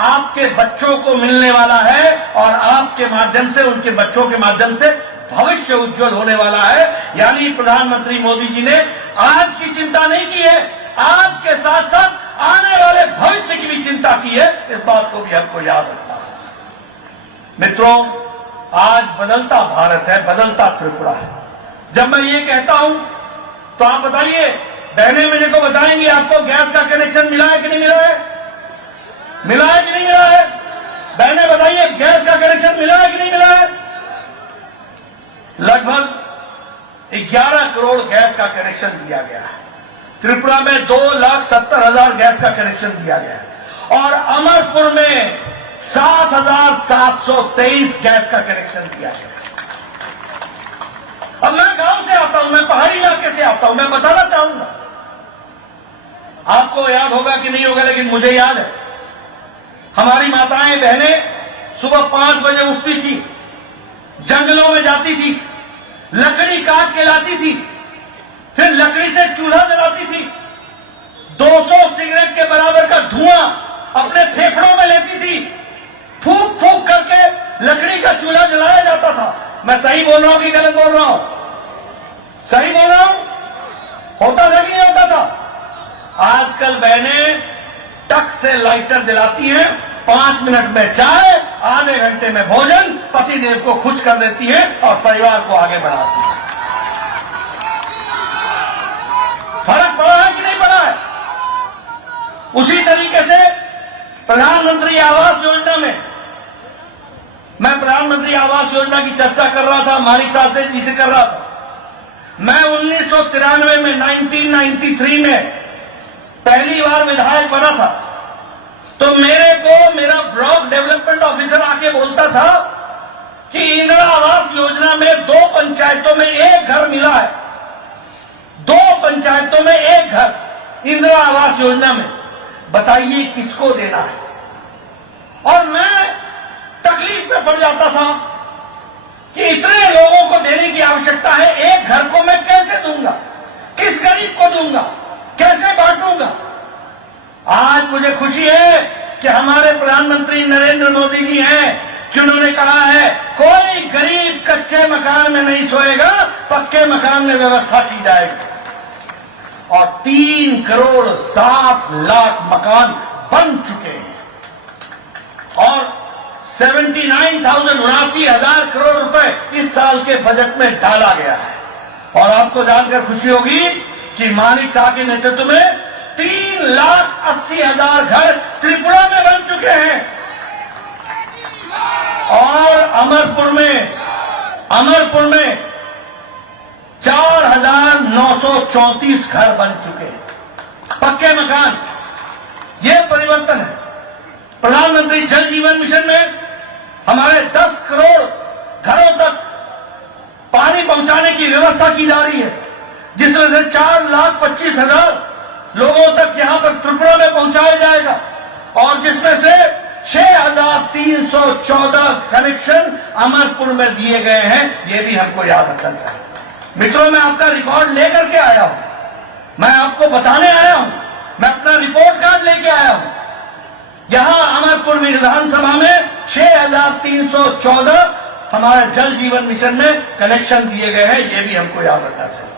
आपके बच्चों को मिलने वाला है और आपके माध्यम से, उनके बच्चों के माध्यम से भविष्य उज्जवल होने वाला है। यानी प्रधानमंत्री मोदी जी ने आज की चिंता नहीं की है, आज के साथ साथ आने वाले भविष्य की भी चिंता की है। इस बात को भी हमको याद रखना है। मित्रों, आज बदलता भारत है, बदलता त्रिपुरा है। जब मैं ये कहता हूं तो आप बताइए, बहने मेरे को बताएंगे आपको गैस का कनेक्शन मिला है कि नहीं मिला है? मिला है कि नहीं मिला है? बहने बताइए, गैस का कनेक्शन मिला है कि नहीं मिला है? लगभग 11 करोड़ गैस का कनेक्शन दिया गया है। त्रिपुरा में 2,70,000 गैस का कनेक्शन दिया गया है और अमरपुर में 7,723 गैस का कनेक्शन दिया गया। अब मैं गांव से आता हूं, मैं पहाड़ी इलाके से आता हूं, मैं बताना चाहूंगा, आपको याद होगा कि नहीं होगा, लेकिन मुझे याद है, हमारी माताएं बहनें सुबह 5 बजे उठती थी, जंगलों में जाती थी, लकड़ी काट के लाती थी, फिर लकड़ी से चूल्हा जलाती थी, 200 सिगरेट के बराबर का धुआं अपने फेफड़ों में लेती थी, फूंक फूंक करके लकड़ी का चूल्हा जलाया जाता था। मैं सही बोल रहा हूं कि गलत बोल रहा हूं? सही बोल रहा हूं? होता था कि नहीं होता था? आजकल बहनें टक से लाइटर जलाती हैं, 5 मिनट में चाय, आधे घंटे में भोजन, पतिदेव को खुश कर देती है और परिवार को आगे बढ़ाती है। फर्क पड़ा है कि नहीं पड़ा है? उसी तरीके से प्रधानमंत्री आवास योजना में, मैं प्रधानमंत्री आवास योजना की चर्चा कर रहा था, मानिक साहब से जी से कर रहा था। मैं 1993 में 1993 में पहली बार विधायक बना था, तो मेरे को मेरा ब्लॉक डेवलपमेंट ऑफिसर आके बोलता था कि इंदिरा आवास योजना में 2 पंचायतों में 1 घर मिला है, 2 पंचायतों में 1 घर इंदिरा आवास योजना में, बताइए किसको देना है? और मैं तकलीफ में पड़ जाता था कि इतने लोगों को देने की आवश्यकता है, 1 घर को मैं कैसे दूंगा, किस गरीब को दूंगा, कैसे बांटूंगा? आज मुझे खुशी है कि हमारे प्रधानमंत्री नरेंद्र मोदी जी हैं, जिन्होंने कहा है कोई गरीब कच्चे मकान में नहीं सोएगा, पक्के मकान में व्यवस्था की जाएगी। और 3 करोड़ 60 लाख मकान बन चुके हैं और 79,79,000 करोड़ रुपए इस साल के बजट में डाला गया है। और आपको जानकर खुशी होगी कि मानिक शाह के नेतृत्व में 3,80,000 घर त्रिपुरा में बन चुके हैं और अमरपुर में 4,934 घर बन चुके हैं, पक्के मकान। ये परिवर्तन है। प्रधानमंत्री जल जीवन मिशन में हमारे 10 करोड़ घरों तक पानी पहुंचाने की व्यवस्था की जा रही है, जिसमें से 4,25,000 लोगों तक यहां पर त्रिपुरा में पहुंचाया जाएगा और जिसमें से 6,314 कनेक्शन अमरपुर में दिए गए हैं। ये भी हमको याद रखना चाहिए। मित्रों, मैं आपका रिकॉर्ड लेकर के आया हूं, मैं आपको बताने आया हूं, मैं अपना रिपोर्ट कार्ड लेके आया हूं। यहां अमरपुर विधानसभा में 6,314 हमारे जल जीवन मिशन में कनेक्शन दिए गए हैं। ये भी हमको याद रखना चाहिए।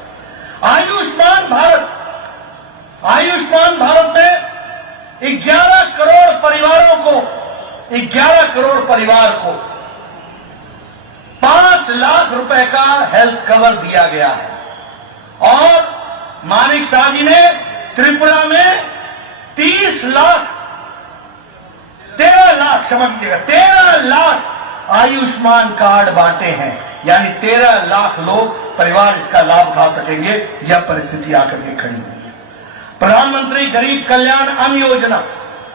आयुष्मान भारत में 11 करोड़ परिवारों को 5 लाख रुपए का हेल्थ कवर दिया गया है और मानिक शाह जी ने त्रिपुरा में 13 लाख आयुष्मान कार्ड बांटे हैं, यानी 13 लाख लोग परिवार इसका लाभ उठा सकेंगे। यह परिस्थिति आकर के खड़ी हुई है। प्रधानमंत्री गरीब कल्याण अन्न योजना,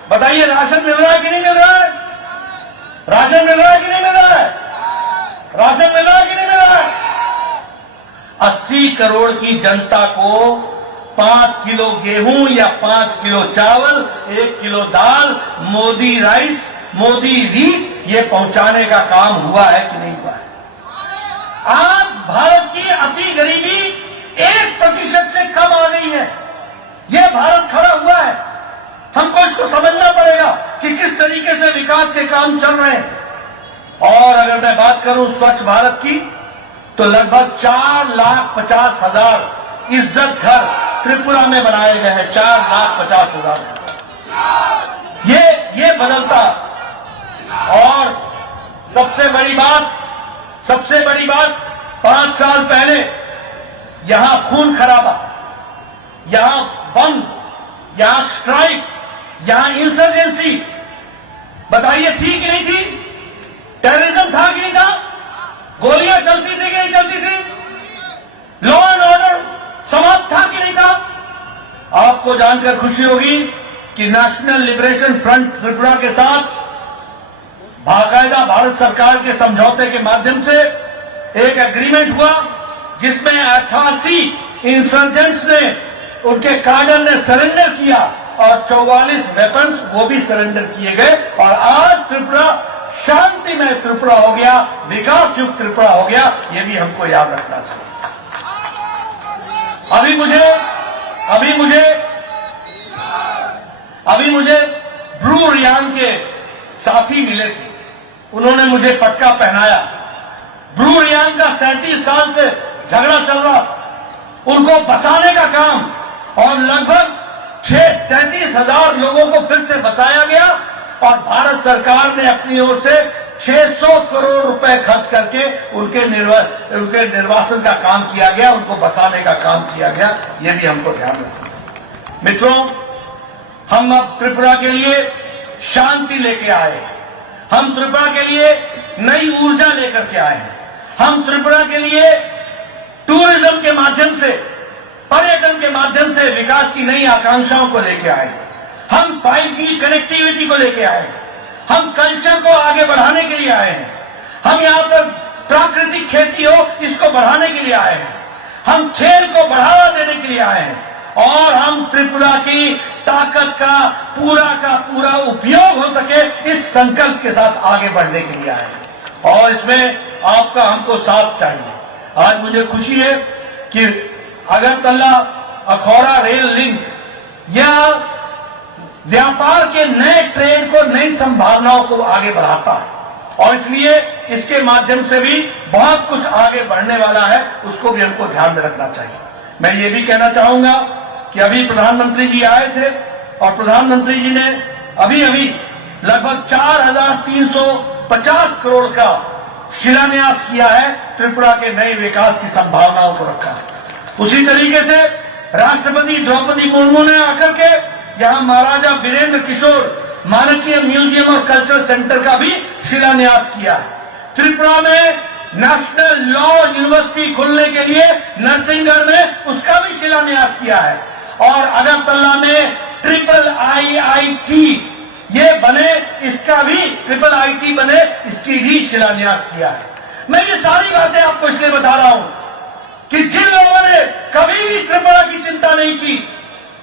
बताइए राशन मिल रहा है कि नहीं मिल रहा है? राशन मिल रहा है कि नहीं मिल रहा है? राशन मिल रहा है कि नहीं मिल रहा है? 80 करोड़ की जनता को 5 किलो गेहूं या 5 किलो चावल, 1 किलो दाल, मोदी राइस, मोदी वीट, ये पहुंचाने का काम हुआ है कि नहीं हुआ है? आज भारत की अति गरीबी 1% से कम आ गई है। यह भारत खड़ा हुआ है। हमको इसको समझना पड़ेगा कि किस तरीके से विकास के काम चल रहे हैं। और अगर मैं बात करूं स्वच्छ भारत की, तो लगभग 4,50,000 इज्जत घर त्रिपुरा में बनाए गए हैं। 4,50,000। ये बदलता। और सबसे बड़ी बात 5 साल पहले यहां खून खराबा, यहां बम, यहां स्ट्राइक, यहां इंसर्जेंसी, बताइए थी कि नहीं थी? टेररिज्म था कि नहीं था? गोलियां चलती थी कि नहीं चलती थी? लॉ एंड ऑर्डर समाप्त था कि नहीं था? आपको जानकर खुशी होगी कि नेशनल लिबरेशन फ्रंट त्रिपुरा के साथ बाकायदा भारत सरकार के समझौते के माध्यम से एक एग्रीमेंट हुआ, जिसमें 88 इंसर्जेंट्स ने, उनके कार्डर ने सरेंडर किया और 44 वेपन्स वो भी सरेंडर किए गए और आज त्रिपुरा शांतिमय त्रिपुरा हो गया, विकास युक्त त्रिपुरा हो गया। ये भी हमको याद रखना चाहिए। अभी मुझे ब्रू रियांग के साथी मिले थे, उन्होंने मुझे पटका पहनाया। ब्रू रियांग का 37 साल से झगड़ा चल रहा, उनको बसाने का काम, और लगभग 37,000 लोगों को फिर से बसाया गया, और भारत सरकार ने अपनी ओर से 600 करोड़ रुपए खर्च करके उनके निर्वासन का काम किया गया, उनको बसाने का काम किया गया। ये भी हमको ध्यान रखना। मित्रों, हम अब त्रिपुरा के लिए शांति लेके आए हैं, हम त्रिपुरा के लिए नई ऊर्जा लेकर के आए हैं, हम त्रिपुरा के लिए टूरिज्म के माध्यम से, पर्यटन के माध्यम से विकास की नई आकांक्षाओं को लेके आए हैं, हम 5G कनेक्टिविटी को लेके आए हैं, हम कल्चर को आगे बढ़ाने के लिए आए हैं, हम यहाँ पर प्राकृतिक खेती हो इसको बढ़ाने के लिए आए हैं, हम खेल को बढ़ावा देने के लिए आए हैं, और हम त्रिपुरा की ताकत का पूरा उपयोग हो सके इस संकल्प के साथ आगे बढ़ने के लिए आए हैं। और इसमें आपका हमको साथ चाहिए। आज मुझे खुशी है कि अगरतला अखौरा रेल लिंक या व्यापार के नए ट्रेन को, नई संभावनाओं को आगे बढ़ाता है, और इसलिए इसके माध्यम से भी बहुत कुछ आगे बढ़ने वाला है, उसको भी हमको ध्यान में रखना चाहिए। मैं ये भी कहना चाहूंगा कि अभी प्रधानमंत्री जी आए थे, और प्रधानमंत्री जी ने अभी लगभग 4,350 करोड़ का शिलान्यास किया है, त्रिपुरा के नए विकास की संभावनाओं को रखा है। उसी तरीके से राष्ट्रपति द्रौपदी मुर्मू ने आकर के यहाँ महाराजा वीरेंद्र किशोर मानकीय म्यूजियम और कल्चरल सेंटर का भी शिलान्यास किया है। त्रिपुरा में नेशनल लॉ यूनिवर्सिटी खुलने के लिए नरसिंहगढ़ में उसका भी शिलान्यास किया है, और अगरतला में IIIT ये बने, इसका भी IIIT बने, इसकी भी शिलान्यास किया है। मैं ये सारी बातें आपको इसलिए बता रहा हूं कि जिन लोगों ने कभी भी त्रिपुरा की चिंता नहीं की,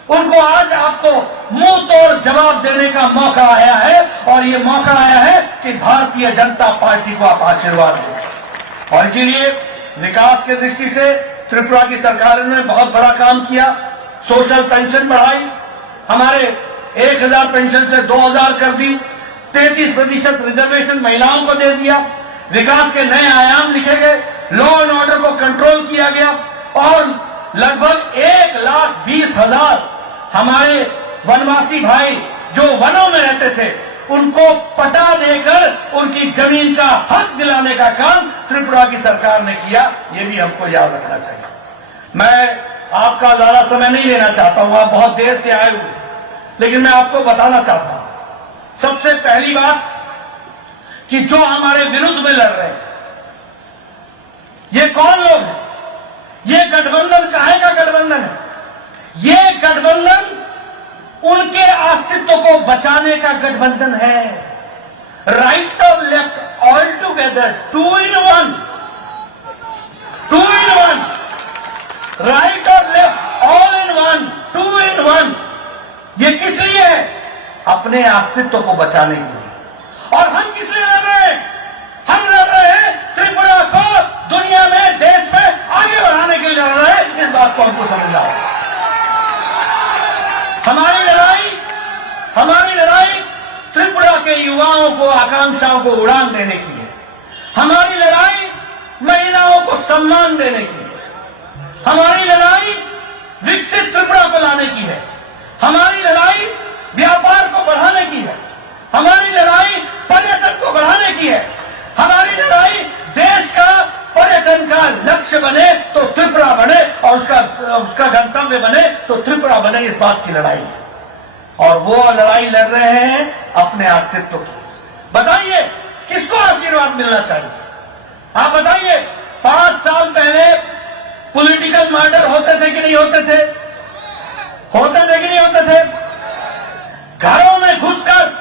उनको आज आपको मुंह तोड़ जवाब देने का मौका आया है, और ये मौका आया है कि भारतीय जनता पार्टी को आप आशीर्वाद दें। और इसीलिए विकास के दृष्टि से त्रिपुरा की सरकार ने बहुत बड़ा काम किया। सोशल पेंशन बढ़ाई, हमारे 1,000 पेंशन से 2,000 कर दी, 33% रिजर्वेशन महिलाओं को दे दिया, विकास के नए आयाम लिखे गए, लॉ एंड ऑर्डर को कंट्रोल किया गया, और लगभग 1,20,000 हमारे वनवासी भाई जो वनों में रहते थे, उनको पटा देकर उनकी जमीन का हक दिलाने का काम त्रिपुरा की सरकार ने किया। ये भी हमको याद रखना चाहिए। मैं आपका ज्यादा समय नहीं लेना चाहता हूं, आप बहुत देर से आए हुए, लेकिन मैं आपको बताना चाहता हूं सबसे पहली बात कि जो हमारे विरुद्ध में लड़ रहे हैं ये कौन लोग हैं? ये गठबंधन काहे का गठबंधन है? ये गठबंधन उनके अस्तित्व को बचाने का गठबंधन है। राइट और left all together, 2 in 1, 2 in 1, right और लेफ्ट ऑल इन 1, 2 in 1। ये किस लिए है? अपने अस्तित्व को बचाने के लिए। और हम किस लिए लड़ रहे हैं? हम लड़ रहे हैं त्रिपुरा को दुनिया में, देश में आगे बढ़ाने के लिए लड़ रहे हैं। इस बात को हमको समझना होगा। हमारी लड़ाई त्रिपुरा के युवाओं को, आकांक्षाओं को उड़ान देने की है। हमारी लड़ाई महिलाओं को सम्मान देने की है। हमारी लड़ाई विकसित त्रिपुरा को लाने की है। हमारी लड़ाई व्यापार को बढ़ाने की है। हमारी लड़ाई पर्यटन को बढ़ाने की है। हमारी लड़ाई देश का पर्यटन का लक्ष्य बने तो त्रिपुरा बने, और उसका गंतव्य बने तो त्रिपुरा बने, इस बात की लड़ाई है। और वो लड़ाई लड़ रहे हैं अपने अस्तित्व की। बताइए किसको आशीर्वाद मिलना चाहिए? आप बताइए, 5 साल पहले पॉलिटिकल मर्डर होते थे कि नहीं होते थे? होते थे कि नहीं होते थे? घरों में घुसकर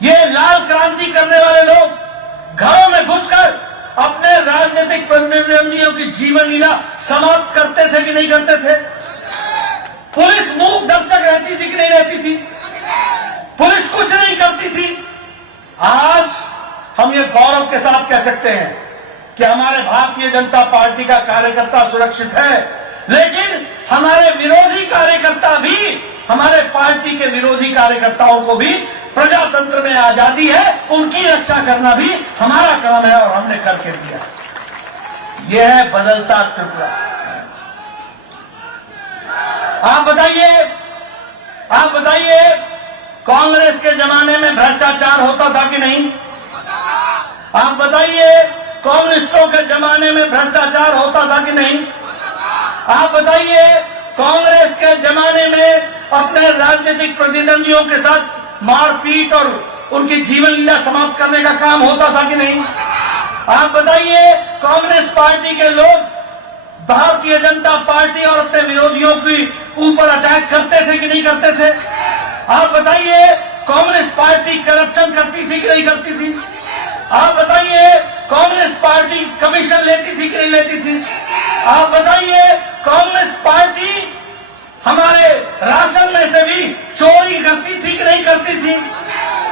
ये लाल क्रांति करने वाले लोग घरों में घुसकर अपने राजनीतिक प्रतिद्वंदियों की जीवन लीला समाप्त करते थे कि नहीं करते थे? पुलिस मूक दर्शक रहती थी कि नहीं रहती थी? पुलिस कुछ नहीं करती थी। आज ये गौरव के साथ कह सकते हैं कि हमारे भारतीय जनता पार्टी का कार्यकर्ता सुरक्षित है, लेकिन हमारे विरोधी कार्यकर्ता भी, हमारे पार्टी के विरोधी कार्यकर्ताओं को भी प्रजातंत्र में आजादी है, उनकी रक्षा करना भी हमारा काम है और हमने करके दिया। यह है बदलता त्रिपुरा। आप बताइए कांग्रेस के जमाने में भ्रष्टाचार होता था कि नहीं? आप बताइए कम्युनिस्टों के जमाने में भ्रष्टाचार होता था कि नहीं? आप बताइए कांग्रेस के जमाने में अपने राजनीतिक प्रतिद्वंदियों के साथ मारपीट और उनकी जीवन लीला समाप्त करने का काम होता था कि नहीं? आप बताइए कांग्रेस पार्टी के लोग भारतीय जनता पार्टी और अपने विरोधियों के ऊपर अटैक करते थे कि नहीं करते थे? आप बताइए कांग्रेस पार्टी करप्शन करती थी कि नहीं करती थी? आप बताइए कांग्रेस पार्टी कमीशन लेती थी कि नहीं लेती थी? आप बताइए कांग्रेस पार्टी हमारे राशन में से भी चोरी करती थी कि नहीं करती थी?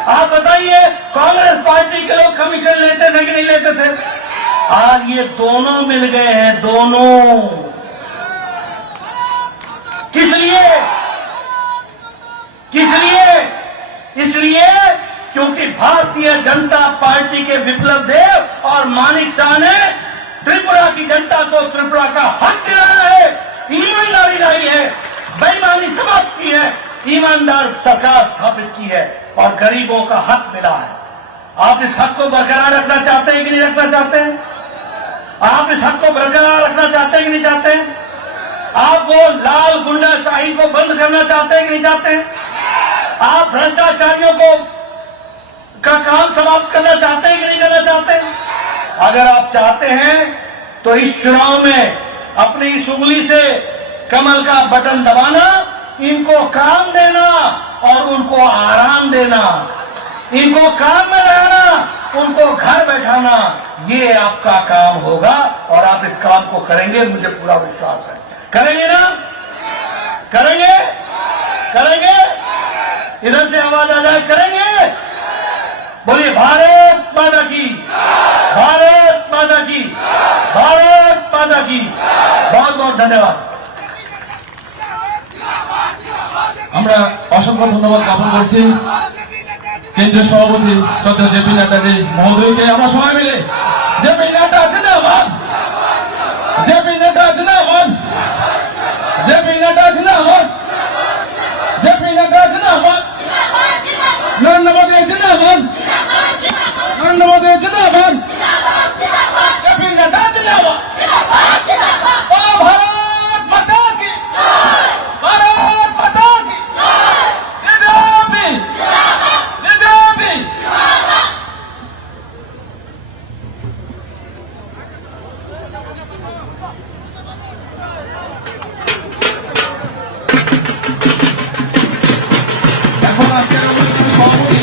आप बताइए कांग्रेस पार्टी के लोग कमीशन लेते थे कि नहीं लेते थे? आज ये दोनों मिल गए हैं, दोनों। किस लिए? इसलिए क्योंकि भारतीय जनता पार्टी के विप्लव देव और मानिक शाह ने त्रिपुरा की जनता को त्रिपुरा का हक दिलाया है, ईमानदारी लाई है, बेईमानी समाप्त की है, ईमानदार सरकार स्थापित की है और गरीबों का हक मिला है। आप इस हक को बरकरार रखना चाहते हैं कि नहीं रखना चाहते हैं? आप इस हक को बरकरार रखना चाहते हैं कि नहीं चाहते हैं? आप वो लाल गुंडाशाही को बंद करना चाहते हैं कि नहीं चाहते हैं? आप भ्रष्टाचारियों को का काम समाप्त करना चाहते हैं कि नहीं करना चाहते हैं? अगर आप चाहते हैं तो इस चुनाव में अपनी इस उंगली से कमल का बटन दबाना, इनको काम देना और उनको आराम देना, इनको काम में लगाना, उनको घर बैठाना, ये आपका काम होगा और आप इस काम को करेंगे, मुझे पूरा विश्वास है। करेंगे ना? करेंगे? करेंगे? इधर से आवाज आ जाए, करेंगे? बोलिए भारत माता की, भारत माता की, भारत माता की। बहुत बहुत धन्यवाद। আমরা অসংখ্য ধন্যবাদ জ্ঞাপন করছি কেন্দ্রীয় সভাপতি শ্রদ্ধেয় জেপি নাড্ডা মহোদয়কে। আমরা সবাই মিলে জেপি নাড্ডা জিন্দাবাদ, জেপি নাড্ডা জিন্দাবাদ, জেপি নাড্ডা জিন্দাবাদ, জেপি নাড্ডা জিন্দাবাদ, নরেন্দ্র মোদী জিন্দাবাদ, নরেন্দ্র মোদী জিন্দাবাদ, জেপি নাড্ডা জিন্দাবাদ। ও ভারত মাতা কি, भारत माता की, बीजेपी, बीजेपी। এখন আজকের অনুষ্ঠানের সভাপতি